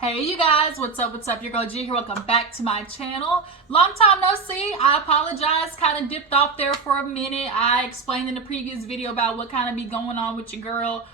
Hey you guys, what's up? Your girl G here. Welcome back to my channel. Long time no see. I apologize, kind of dipped off there for a minute. I explained in the previous video about what kind of be going on with your girl,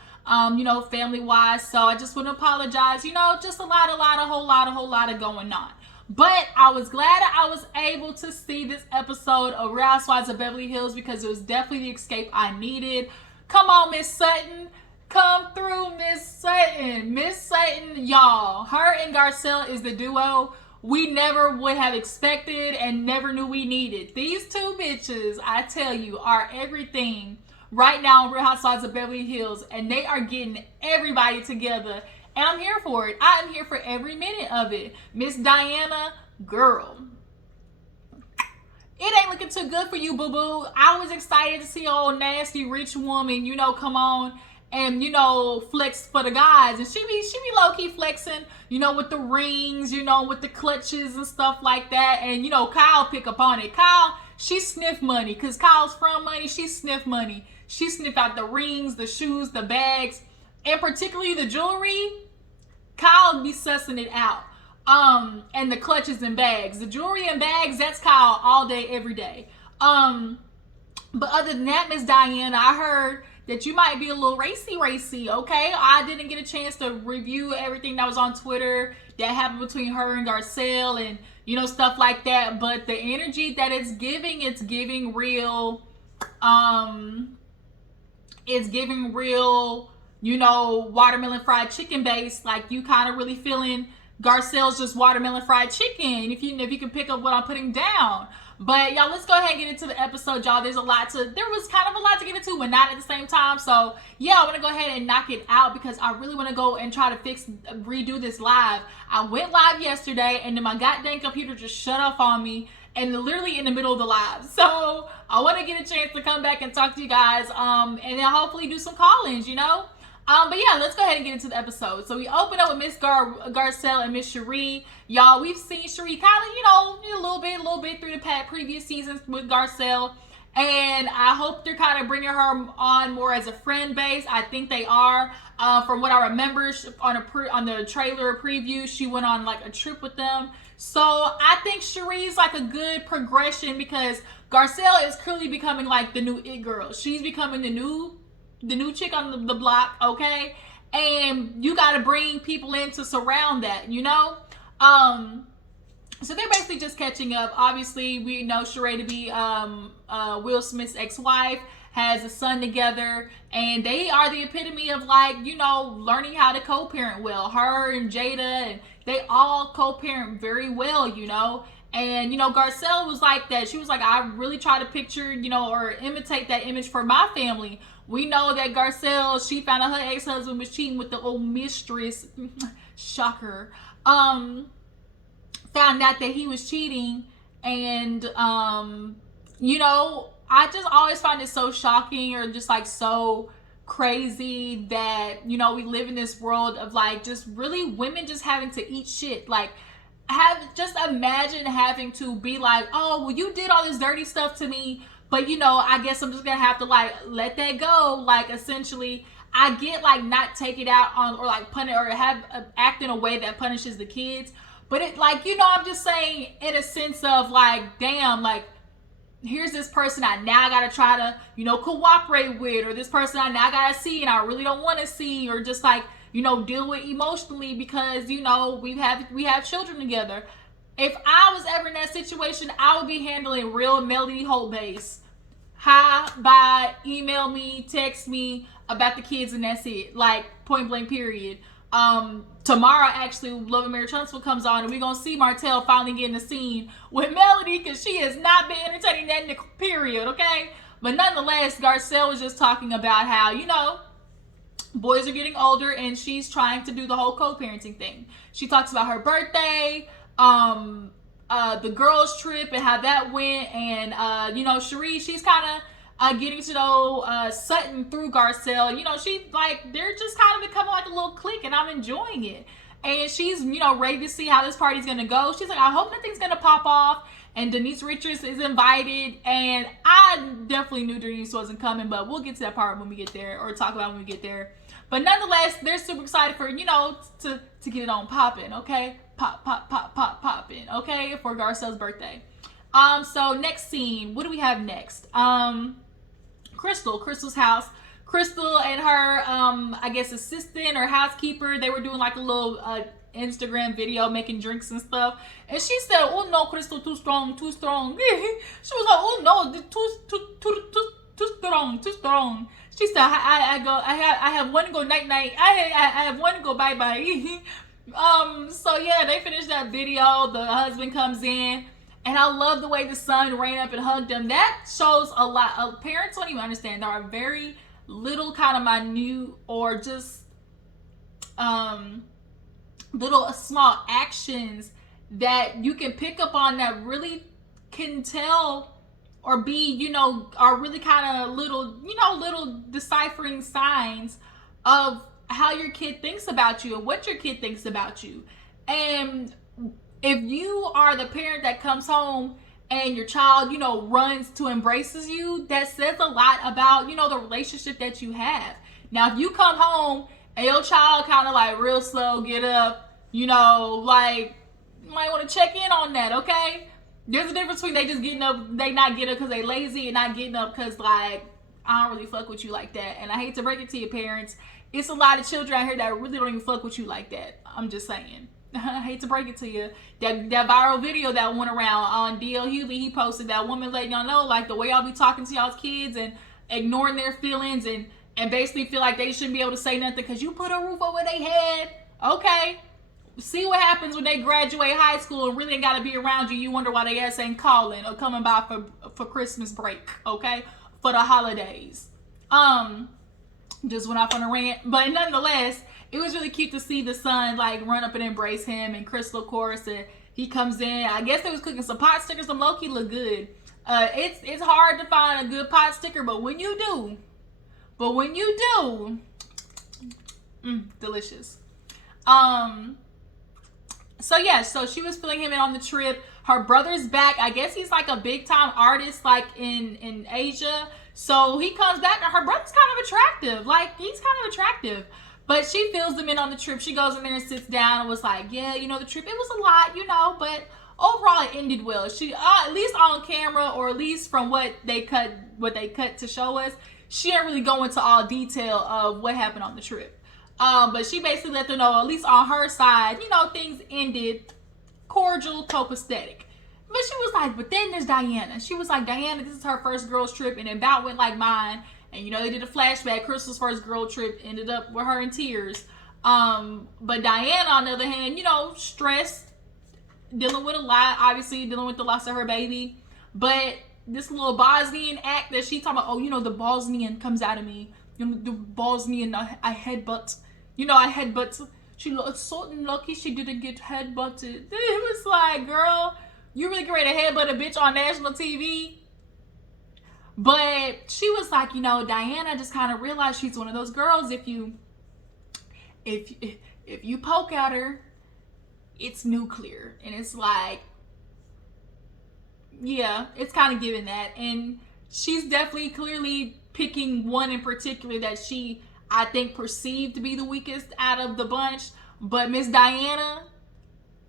family wise. So I just want to apologize. Just a whole lot of going on. But I was glad I was able to see this episode of Housewives of Beverly Hills because it was definitely the escape I needed. Come on, Miss Sutton. Come through, Miss Sutton. Miss Sutton, y'all. Her and Garcelle is the duo we never would have expected and never knew we needed. These two bitches, I tell you, are everything right now in Real Housewives of Beverly Hills. And they are getting everybody together. And I'm here for it. I am here for every minute of it. Miss Diana, girl. It ain't looking too good for you, boo-boo. I was excited to see old nasty rich woman, come on and flex for the guys, and she be low-key flexing, with the rings, with the clutches and stuff like that. And Kyle pick up on it. Kyle, she sniff money because Kyle's from money. She sniff money. She sniff out the rings, the shoes, the bags, and particularly the jewelry. Kyle be sussing it out. And the clutches and bags, the jewelry and bags, that's Kyle all day every day. But other than that, Miss Diana, I heard that you might be a little racy, okay? I didn't get a chance to review everything that was on Twitter that happened between her and Garcelle and, stuff like that. But the energy that it's giving real, watermelon fried chicken base. Like, you kind of really feeling Garcelle's just watermelon fried chicken, if you can pick up what I'm putting down. But y'all, let's go ahead and get into the episode, y'all. There was kind of a lot to get into, but not at the same time. So yeah, I want to go ahead and knock it out because I really want to go and try to redo this live. I went live yesterday and then my goddamn computer just shut off on me and literally in the middle of the live. So I want to get a chance to come back and talk to you guys, and then hopefully do some call-ins, But yeah, let's go ahead and get into the episode. So we open up with Miss Garcelle and Miss Cherie. Y'all, we've seen Cherie kind of, a little bit through the previous seasons with Garcelle. And I hope they're kind of bringing her on more as a friend base. I think they are. From what I remember on the trailer preview, she went on like a trip with them. So I think Cherie's like a good progression because Garcelle is clearly becoming like the new it girl. She's becoming the new chick on the block, okay? And you got to bring people in to surround that, So they're basically just catching up. Obviously, we know Sheree to be Will Smith's ex-wife, has a son together, and they are the epitome of like, learning how to co-parent well. Her and Jada, and they all co-parent very well, And, Garcelle was like that. She was like, I really try to picture, or imitate that image for my family. We know that Garcelle, she found out her ex-husband was cheating with the old mistress. Shocker. Found out that he was cheating. And, I just always find it so shocking or just like so crazy that, we live in this world of like just really women just having to eat shit. Like, just imagine having to be like, oh, well, you did all this dirty stuff to me, but I guess I'm just gonna have to like let that go. Like, essentially, I get like not take it out on or like punish or act in a way that punishes the kids, but it like I'm just saying in a sense of like, damn, like here's this person I now gotta try to cooperate with, or this person I now gotta see and I really don't want to see, or just like deal with emotionally because we have children together. If I was ever in that situation, I would be handling real Melody Holt base. Hi, bye, email me, text me about the kids, and that's it. Like, point blank, period. Tomorrow, actually, Love and Marriage Huntsville comes on, and we're going to see Martell finally get in the scene with Melody, because she has not been entertaining that nigga, period, okay? But nonetheless, Garcelle was just talking about how, boys are getting older, and she's trying to do the whole co-parenting thing. She talks about her birthday, the girls' trip, and how that went, and, Cherie, she's kind of getting to know Sutton through Garcelle. She's like, they're just kind of becoming like a little clique, and I'm enjoying it. And she's, ready to see how this party's going to go. She's like, I hope nothing's going to pop off. And Denise Richards is invited, and I definitely knew Denise wasn't coming, but we'll get to that part when we get there, or talk about when we get there. But nonetheless, they're super excited for, to get it on popping, okay? Popping, okay? For Garcelle's birthday. So next scene, what do we have next? Crystal's house. Crystal and her, I guess, assistant or housekeeper, they were doing like a little Instagram video making drinks and stuff. And she said, "Oh no, Crystal, too strong, too strong." She was like, "Oh no, too strong, too strong." She said, I have one to go night night. I have one to go bye bye." So yeah, they finished that video. The husband comes in, and I love the way the son ran up and hugged him. That shows a lot. Parents don't even understand. There are very little kind of minute or just little small actions that you can pick up on that really can tell or be, are really kind of little, little deciphering signs of how your kid thinks about you and what your kid thinks about you. And if you are the parent that comes home and your child, runs to embraces you, that says a lot about, the relationship that you have. Now, if you come home and your child kind of like real slow, get up, like, you might want to check in on that, okay? There's a difference between they just getting up, they not getting up because they lazy, and not getting up because, like, I don't really fuck with you like that. And I hate to break it to your parents. It's a lot of children out here that really don't even fuck with you like that. I'm just saying. I hate to break it to you. That viral video that went around on D.L. Hughley, he posted that woman letting y'all know, like, the way y'all be talking to y'all's kids and ignoring their feelings and basically feel like they shouldn't be able to say nothing because you put a roof over their head. Okay. See what happens when they graduate high school and really ain't got to be around you. You wonder why they ass ain't calling or coming by for Christmas break, okay? For the holidays. Just went off on a rant. But nonetheless, it was really cute to see the son, like, run up and embrace him. And Crystal, of course, and he comes in. I guess they was cooking some pot stickers. Some low-key look good. It's hard to find a good pot sticker, but when you do, delicious. So yeah, so she was filling him in on the trip. Her brother's back. I guess he's like a big time artist, like in Asia. So he comes back, and her brother's kind of attractive. Like, he's kind of attractive. But she fills him in on the trip. She goes in there and sits down and was like, yeah, the trip, it was a lot, but overall it ended well. She, at least on camera, or at least from what they cut to show us, she didn't really go into all detail of what happened on the trip. But she basically let them know, at least on her side, things ended cordial, copacetic. But she was like, but then there's Diana. She was like, Diana, this is her first girls trip, and it about went like mine. And, they did a flashback. Crystal's first girl trip ended up with her in tears. But Diana, on the other hand, stressed, dealing with a lot, obviously dealing with the loss of her baby. But this little Bosnian act that she talking about, the Bosnian comes out of me. The Bosnian, I headbutt. I headbutt. She was so lucky she didn't get headbutted. It was like, girl, you really get ready to headbutt a bitch on national TV? But she was like, Diana just kind of realized she's one of those girls. If you poke at her, it's nuclear. And it's like, yeah, it's kind of giving that. And she's definitely clearly picking one in particular that she, I think, perceived to be the weakest out of the bunch. But Miss Diana,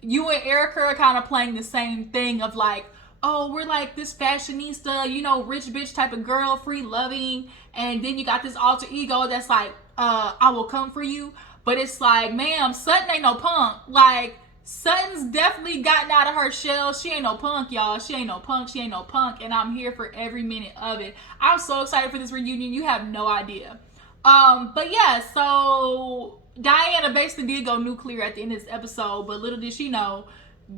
you and Erika are kind of playing the same thing of like, oh, we're like this fashionista, rich bitch type of girl, free loving. And then you got this alter ego that's like, I will come for you. But it's like, ma'am, Sutton ain't no punk. Like, Sutton's definitely gotten out of her shell. She ain't no punk, y'all. She ain't no punk. She ain't no punk. And I'm here for every minute of it. I'm so excited for this reunion. You have no idea. But yeah, so Diana basically did go nuclear at the end of this episode. But little did she know,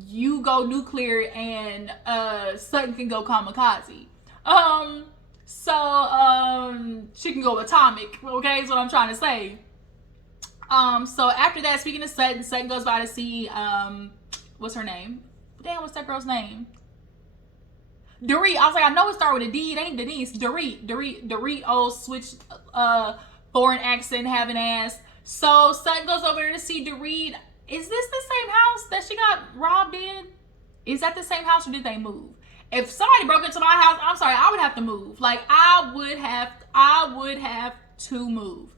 you go nuclear and Sutton can go kamikaze. She can go atomic. Okay, is what I'm trying to say. So after that, speaking of Sutton goes by to see, what's her name? Damn, what's that girl's name? Dorit. I was like, I know it started with a D. It ain't Denise. Dorit, old switch, foreign accent having ass. So Sutton goes over there to see Dorit. Is this the same house that she got robbed in? Is that the same house, or did they move? If somebody broke into my house, I'm sorry, I would have to move. Like, I would have to move.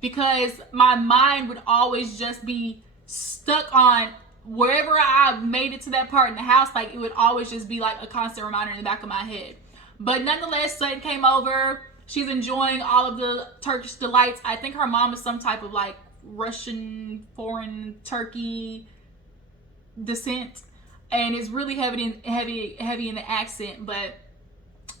because my mind would always just be stuck on wherever I made it to that part in the house. Like, it would always just be like a constant reminder in the back of my head. But nonetheless, Sutton came over. She's enjoying all of the Turkish delights. I think her mom is some type of like Russian, foreign, Turkey descent, and it's really heavy in the accent. But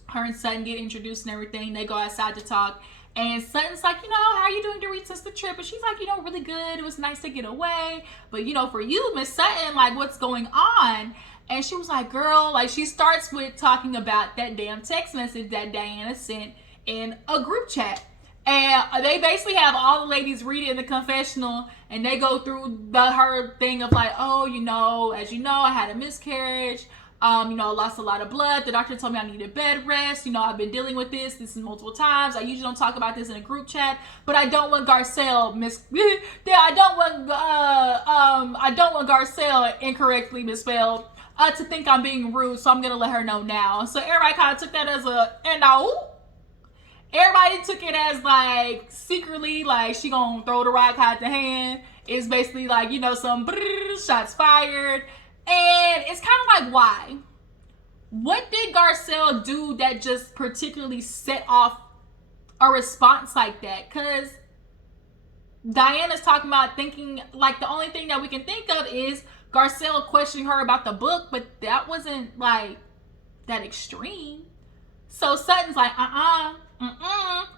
her and Sutton get introduced and everything. They go outside to talk, and Sutton's like, how are you doing, Dorit, since the trip? And she's like, really good. It was nice to get away, but for you, Miss Sutton, like, what's going on? And she was like, girl, like, she starts with talking about that damn text message that Diana sent in a group chat. And they basically have all the ladies read it in the confessional, and they go through her thing of like, as you know, I had a miscarriage. Lost a lot of blood. The doctor told me I needed bed rest. I've been dealing with this multiple times. I usually don't talk about this in a group chat, but I don't want Garcelle I don't want Garcelle incorrectly misspelled to think I'm being rude, so I'm gonna let her know now. So everybody kind of took that as everybody took it as like secretly like she gonna throw the rock, hide the hand. It's basically like some shots fired. And it's kind of like, why? What did Garcelle do that just particularly set off a response like that? Because Diana's talking about thinking, like, the only thing that we can think of is Garcelle questioning her about the book, but that wasn't, like, that extreme. So Sutton's like,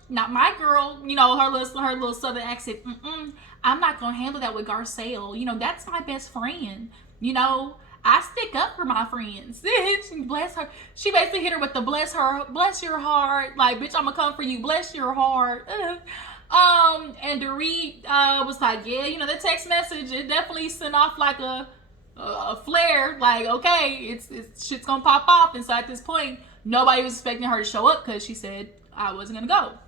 not my girl. Her little southern accent, I'm not going to handle that with Garcelle. That's my best friend. I stick up for my friends. Bless her. She basically hit her with the bless your heart. Like, bitch, I'm gonna come for you. Bless your heart. And Dorit was like, yeah, the text message, it definitely sent off like a flare. Like, okay, it's shit's gonna pop off. And so at this point, nobody was expecting her to show up because she said I wasn't gonna go.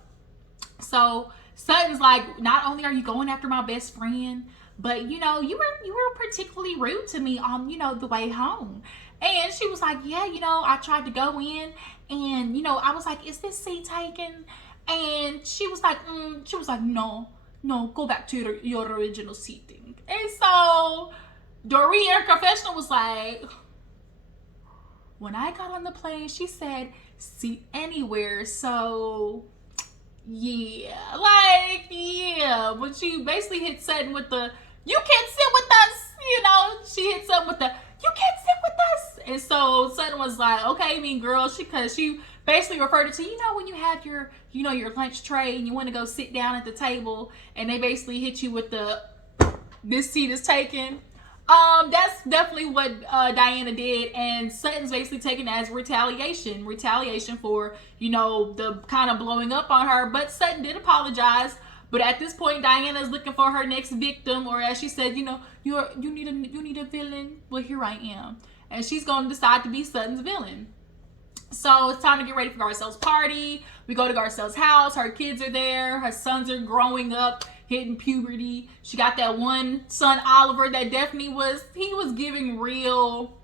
So Sutton's like, not only are you going after my best friend, but you were particularly rude to me on the way home. And she was like, yeah, I tried to go in, and I was like, is this seat taken? And she was like, no, go back to your original seating. And so Dorit, her confessional, was like, when I got on the plane, she said seat anywhere. So yeah, but she basically hit Sutton with the, you can't sit with us, she hit Sutton with the, you can't sit with us. And so Sutton was like, okay, mean girl, because she basically referred it to, when you have your, your lunch tray and you want to go sit down at the table, and they basically hit you with the, this seat is taken. That's definitely what Diana did, and Sutton's basically taken as retaliation for the kind of blowing up on her. But Sutton did apologize. But at this point, Diana's looking for her next victim, or as she said, you need a villain. Well, here I am, and she's gonna decide to be Sutton's villain. So it's time to get ready for Garcelle's party. We go to Garcelle's house. Her kids are there. Her sons are growing up, hitting puberty. She got that one son, Oliver, that definitely was giving real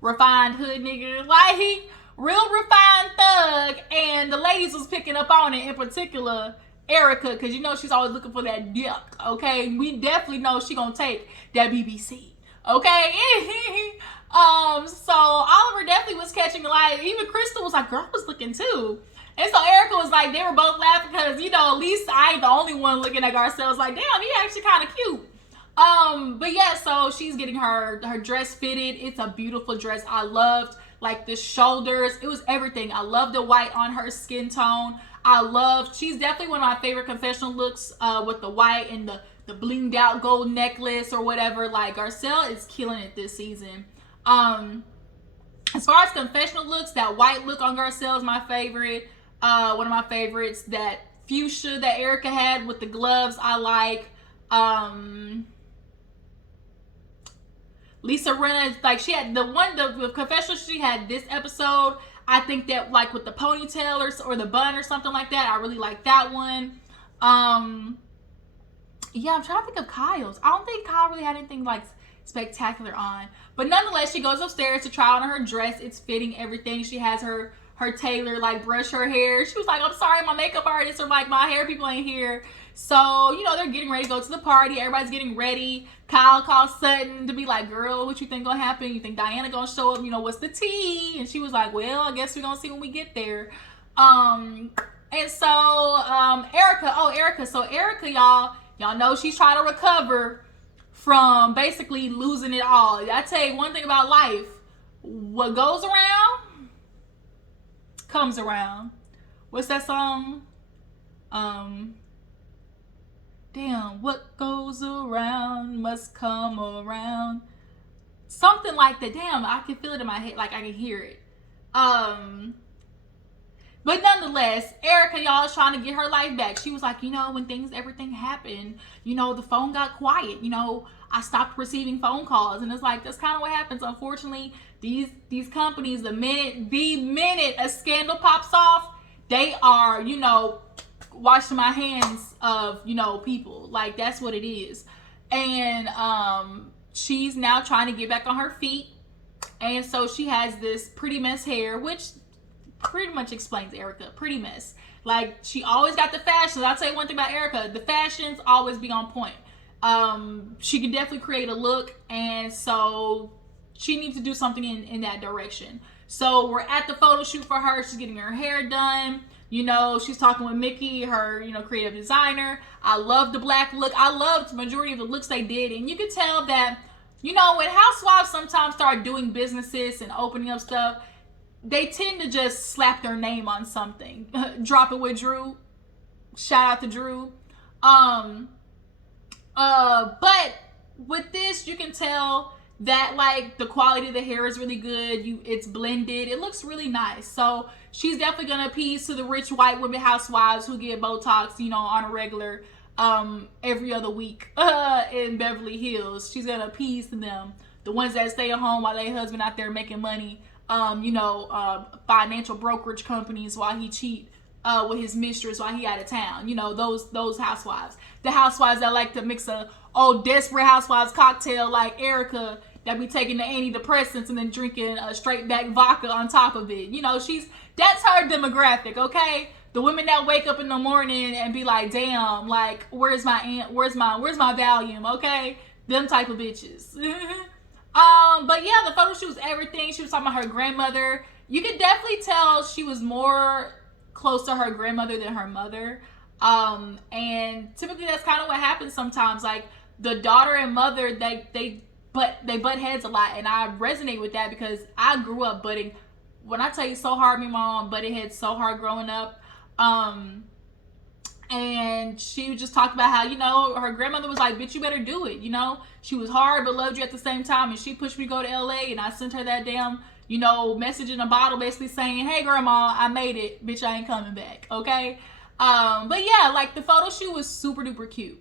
refined hood nigga. Like, real refined thug. And the ladies was picking up on it, in particular Erika, because she's always looking for that dick. Okay, we definitely know she gonna take that BBC. Okay. So Oliver definitely was catching the light. Even Crystal was like, girl, I was looking too. And so Erika was like, they were both laughing because, at least I ain't the only one looking at Garcelle. It's like, damn, he actually kind of cute. But yeah, so she's getting her dress fitted. It's a beautiful dress. I loved like the shoulders. It was everything. I loved the white on her skin tone. She's definitely one of my favorite confessional looks with the white and the blinged out gold necklace or whatever. Like, Garcelle is killing it this season. As far as confessional looks, that white look on Garcelle is my favorite. One of my favorites, that fuchsia that Erika had with the gloves, I like. Lisa Rinna, like, she had the confessional she had this episode. I think that, like, with the ponytail or the bun or something like that, I really like that one. Yeah, I'm trying to think of Kyle's. I don't think Kyle really had anything like spectacular on, but nonetheless, she goes upstairs to try on her dress. It's fitting, everything. She has her her tailor like brush her hair. She was like, I'm sorry, my makeup artist or like my hair people ain't here. So, you know, they're getting ready to go to the party. Everybody's getting ready. Kyle calls Sutton to be like, girl, what you think gonna happen? You think Diana gonna show up? You know, what's the tea? And she was like, well, I guess we're gonna see when we get there. And so, Erika. So Erika, y'all know she's trying to recover from basically losing it all. I tell you one thing about life. What goes around comes around. What's that song? Damn, what goes around must come around. Something like that. Damn, I can feel it in my head, like I can hear it. But nonetheless, Erika, y'all, is trying to get her life back. She was like, you know, when everything happened, you know, the phone got quiet. You know, I stopped receiving phone calls. And it's like, that's kind of what happens. Unfortunately, these companies, the minute a scandal pops off, they are, you know, washing my hands of, you know, people. Like, that's what it is. And she's now trying to get back on her feet. And so she has this pretty mess hair, which pretty much explains Erika. Pretty mess. Like, she always got the fashions. I'll tell you one thing about Erika. The fashions always be on point. She can definitely create a look. And so she needs to do something in that direction. So we're at the photo shoot for her. She's getting her hair done. You know, she's talking with Mickey, her, you know, creative designer. I love the black look. I loved the majority of the looks they did. And you could tell that, you know, when housewives sometimes start doing businesses and opening up stuff, they tend to just slap their name on something. Drop it with Drew. Shout out to Drew. But with this, you can tell that like the quality of the hair is really good. It's blended. It looks really nice. So she's definitely gonna appease to the rich white women housewives who get Botox, you know, on a regular every other week in Beverly Hills. She's gonna appease to them. The ones that stay at home while their husband out there making money. You know, financial brokerage companies while he cheat with his mistress while he out of town. You know, those housewives. The housewives that like to mix a old desperate housewives cocktail like Erika that be taking the antidepressants and then drinking a straight back vodka on top of it. You know, that's her demographic, okay? The women that wake up in the morning and be like, damn, like, where's my Valium, okay? Them type of bitches. But yeah, the photo shoot was everything. She was talking about her grandmother. You could definitely tell she was more close to her grandmother than her mother. And typically that's kind of what happens sometimes. Like the daughter and mother, they butt heads a lot, and I resonate with that because I grew up butting. When I tell you so hard, my mom butted heads so hard growing up. And she would just talk about how, you know, her grandmother was like, bitch, you better do it. You know, she was hard but loved you at the same time. And she pushed me to go to LA, and I sent her that damn, you know, message in a bottle basically saying, hey, grandma, I made it. Bitch, I ain't coming back. Okay. But yeah, like the photo shoot was super duper cute.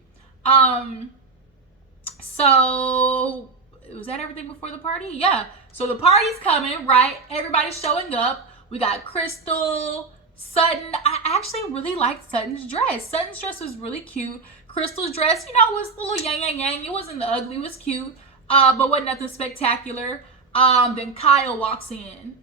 So was that everything before the party? Yeah. So the party's coming, right? Everybody's showing up. We got Crystal, Sutton. I actually really liked Sutton's dress. Sutton's dress was really cute. Crystal's dress, you know, was a little yang. It wasn't ugly. It was cute. But wasn't nothing spectacular. Then Kyle walks in.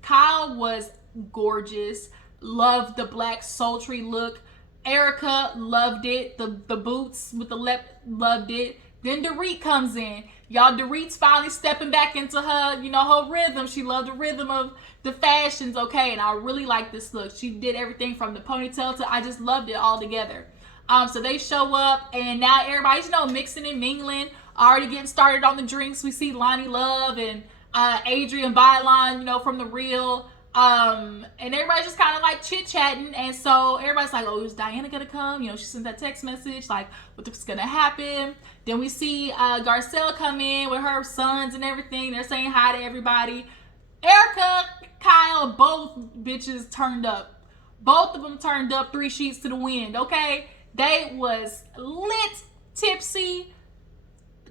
Kyle was gorgeous. Loved the black sultry look. Erika loved it. The boots with the loved it. Then Dorit comes in. Y'all, Dorit's finally stepping back into her, you know, her rhythm. She loved the rhythm of the fashions, okay? And I really like this look. She did everything from the ponytail to, I just loved it all together. So they show up, and now everybody's, you know, mixing and mingling. Already getting started on the drinks. We see Lonnie Love and Adrian Bylon, you know, from The Real. And everybody's just kind of like chit-chatting. And so everybody's like, oh, is Diana gonna come? You know, she sent that text message, like, what's gonna happen? Then we see Garcelle come in with her sons and everything. They're saying hi to everybody. Erika, Kyle, both bitches turned up. Both of them turned up 3 sheets to the wind, okay? They was lit, tipsy,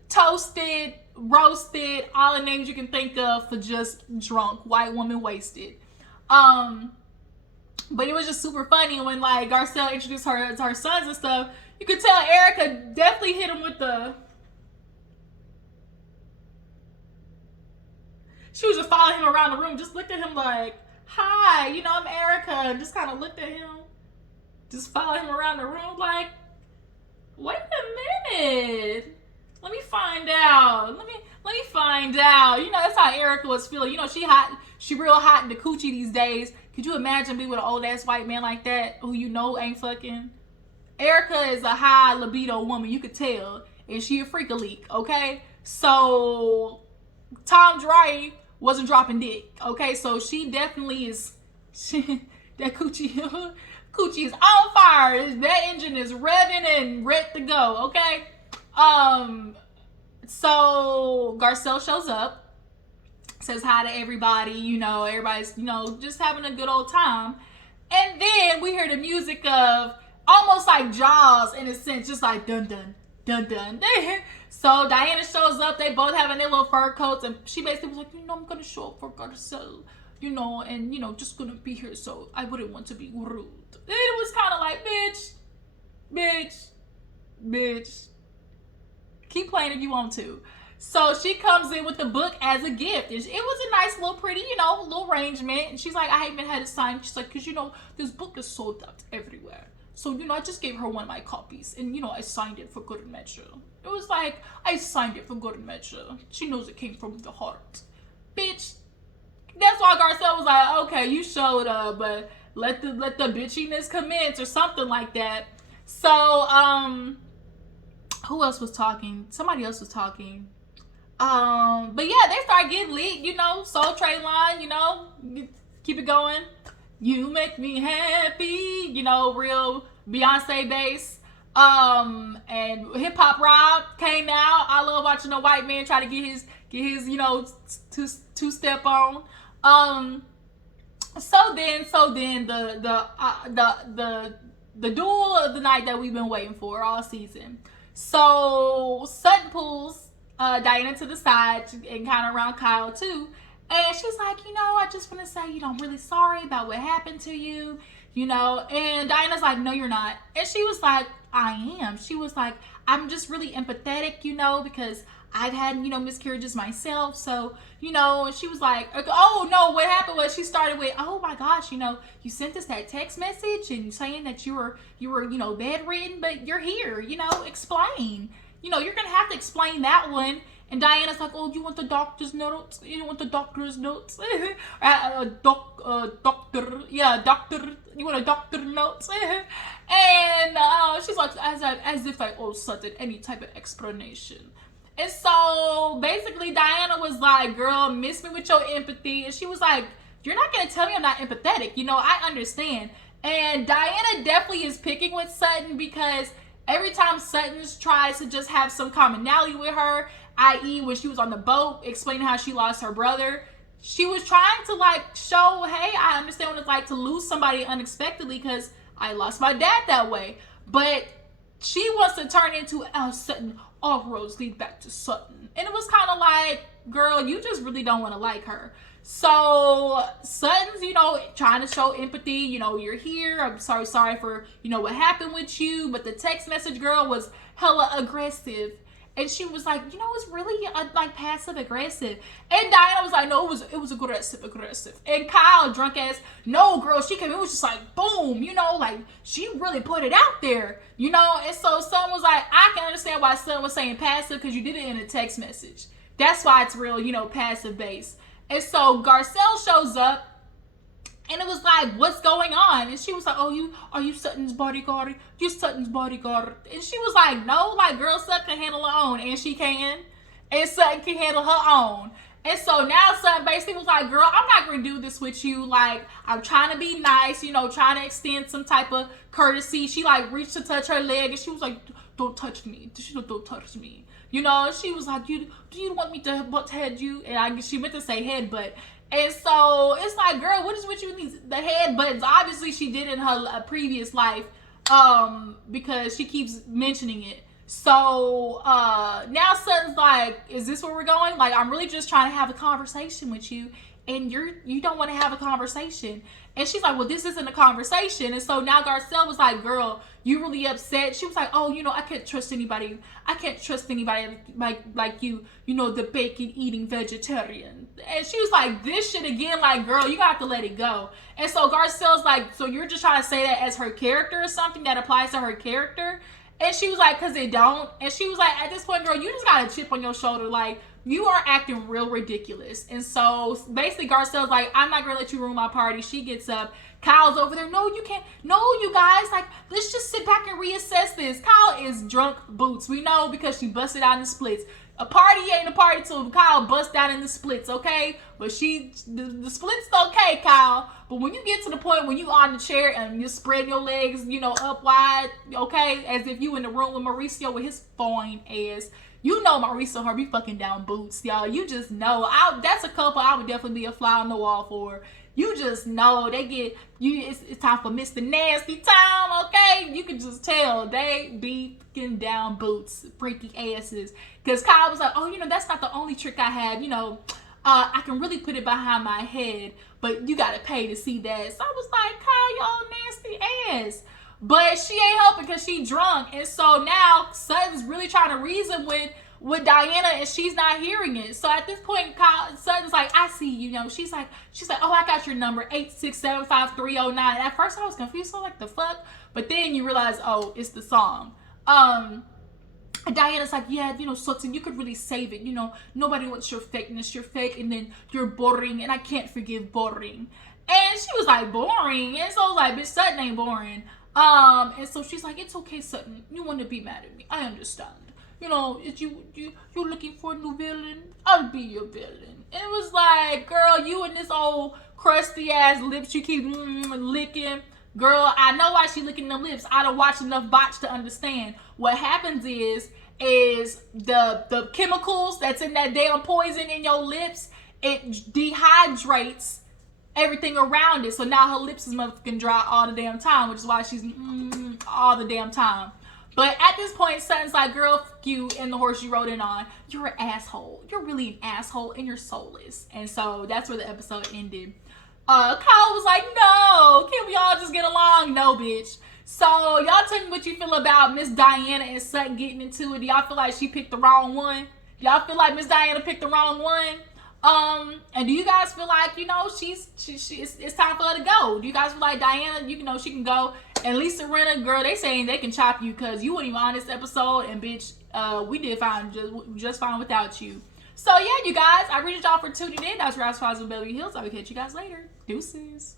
toasted, roasted, all the names you can think of for just drunk, white woman wasted. But it was just super funny when like Garcelle introduced her to her sons and stuff. You could tell Erika definitely hit him with she was just following him around the room, just looked at him like, hi, you know, I'm Erika. And just kind of looked at him, just followed him around the room like, wait a minute. Let me find out. Let me find out. You know, that's how Erika was feeling. You know, she real hot in the coochie these days. Could you imagine being with an old ass white man like that who you know ain't fucking? Erika is a high libido woman, you could tell. And she a freak-a-leak, okay? So Tom Dry wasn't dropping dick, okay? So she definitely is that coochie is on fire. That engine is revving and ready to go, okay? So Garcelle shows up, says hi to everybody, you know, everybody's, you know, just having a good old time. And then we hear the music of almost like Jaws in a sense, just like dun dun dun dun. So Diana shows up, they both having their little fur coats, and she basically was like, you know, I'm gonna show up for Garcelle, you know, and you know, just gonna be here, so I wouldn't want to be rude. And it was kind of like, bitch, keep playing if you want to. So she comes in with the book as a gift. It was a nice little pretty, you know, little arrangement. And she's like, I haven't had it signed. She's like, because, you know, this book is sold out everywhere. So, you know, I just gave her one of my copies. And, you know, I signed it for good measure. It was like, I signed it for good measure. She knows it came from the heart. Bitch. That's why Garcelle was like, okay, you showed up, but let the bitchiness commence or something like that. So, who else was talking? Somebody else was talking. But yeah, they start getting lit, you know, Soul Train line, you know, keep it going. You make me happy, you know, real Beyonce bass. And Hip Hop Rob came out. I love watching a white man try to get his, you know, two step on. So then the duel of the night that we've been waiting for all season. So Sutton pulls Diana to the side and kind of around Kyle too. And she's like, you know, I just want to say, you know, I'm really sorry about what happened to you, you know. And Diana's like, no, you're not. And she was like, I am. She was like, I'm just really empathetic, you know, because I've had, you know, miscarriages myself. So, you know, and she was like, oh, no, what happened was she started with, oh, my gosh, you know, you sent us that text message and saying that you were, you know, bedridden, but you're here, you know, explain. You know, you're going to have to explain that one. And Diana's like, oh, you want the doctor's notes? You want the doctor's notes? Doctor. You want a doctor notes? And she's like, as if I owe Sutton any type of explanation. And so basically Diana was like, girl, miss me with your empathy. And she was like, you're not going to tell me I'm not empathetic. You know, I understand. And Diana definitely is picking with Sutton because every time Sutton tries to just have some commonality with her, i.e. when she was on the boat explaining how she lost her brother, she was trying to like show, hey, I understand what it's like to lose somebody unexpectedly because I lost my dad that way. But she wants to turn into Sutton, all roads lead back to Sutton. And it was kind of like, girl, you just really don't want to like her. So Sutton's, you know, trying to show empathy. You know, you're here. I'm sorry for, you know, what happened with you. But the text message, girl, was hella aggressive. And she was like, you know, it's really like passive aggressive. And Diana was like, no, it was aggressive. And Kyle, drunk ass, no, girl, she came in, it was just like, boom, you know, like she really put it out there, you know. And so Sutton was like, I can understand why Sutton was saying passive because you did it in a text message. That's why it's real, you know, passive based. And so Garcelle shows up. And it was like, what's going on? And she was like, oh, are you Sutton's bodyguard? You're Sutton's bodyguard. And she was like, no, like, girl, Sutton can handle her own. And she can. And Sutton can handle her own. And so now Sutton basically was like, girl, I'm not going to do this with you. Like, I'm trying to be nice, you know, trying to extend some type of courtesy. She, like, reached to touch her leg. And she was like, don't touch me. Don't touch me. You know, and she was like, do you want me to butt head you? And she meant to say head, but... And so it's like, girl, what is with you in the head buttons? Obviously, she did in her previous life because she keeps mentioning it. So now Sutton's like, is this where we're going? Like, I'm really just trying to have a conversation with you. and you don't want to have a conversation. And she's like, well, this isn't a conversation. And so now Garcelle was like, girl, you really upset? She was like, oh, I can't trust anybody. I can't trust anybody like you, the bacon eating vegetarian. And she was like, this shit again, like, girl, you got to let it go. And so Garcelle's like, so you're just trying to say that as her character or something that applies to her character? And she was like, because it don't. And she was like, at this point, girl, you just got a chip on your shoulder. Like, you are acting real ridiculous. And so basically Garcelle's like, I'm not gonna let you ruin my party. She gets up. Kyle's over there. No, you can't. No, you guys, like, let's just sit back and reassess this. Kyle is drunk boots. We know because she busted out in the splits. A party ain't a party till Kyle busts out in the splits, okay? But the splits okay, Kyle. But when you get to the point when you on the chair and you spread your legs, up wide, okay? As if you in the room with Mauricio with his fine ass. Mauricio her be fucking down boots, y'all. You just know. That's a couple I would definitely be a fly on the wall for. You just know they get you. It's time for Mr. Nasty time, okay? You can just tell they be fucking down boots, freaky asses. Because Kyle was like, oh, that's not the only trick I have. I can really put it behind my head, but you gotta pay to see that. So I was like, Kyle, y'all nasty ass. But she ain't helping because she drunk. And so now Sutton's really trying to reason with Diana and she's not hearing it. So at this point, Sutton's like, I see you. She's like, oh, I got your number, 8675309. At first I was confused. So like, the fuck? But then you realize, oh, it's the song. And Diana's like, yeah, Sutton, you could really save it. Nobody wants your fakeness. You're fake and then you're boring and I can't forgive boring. And she was like, boring? And so I was like, bitch, Sutton ain't boring. And so she's like, it's okay, Sutton. You want to be mad at me. I understand. If you're looking for a new villain, I'll be your villain. And it was like, girl, you and this old crusty ass lips you keep licking. Girl, I know why she licking them lips. I don't watch enough Botch to understand. What happens is the chemicals that's in that damn poison in your lips, it dehydrates everything around it. So now her lips is motherfucking dry all the damn time, which is why she's all the damn time. But at this point, Sutton's like, girl, fuck you and the horse you rode in on. You're an asshole. You're really an asshole and you're soulless. And so that's where the episode ended. Kyle was like, no, can't we all just get along? No, bitch. So y'all tell me what you feel about Miss Diana and Sutton getting into it. Do y'all feel like she picked the wrong one? Y'all feel like Miss Diana picked the wrong one? And do you guys feel like, it's time for her to go? Do you guys feel like Diana, she can go? And Lisa Rinna, girl, they saying they can chop you because you weren't even on this episode. And bitch, we did fine, just fine without you. So yeah, you guys, I appreciate y'all for tuning in. That's Housewives of Beverly Hills. I will catch you guys later. Deuces.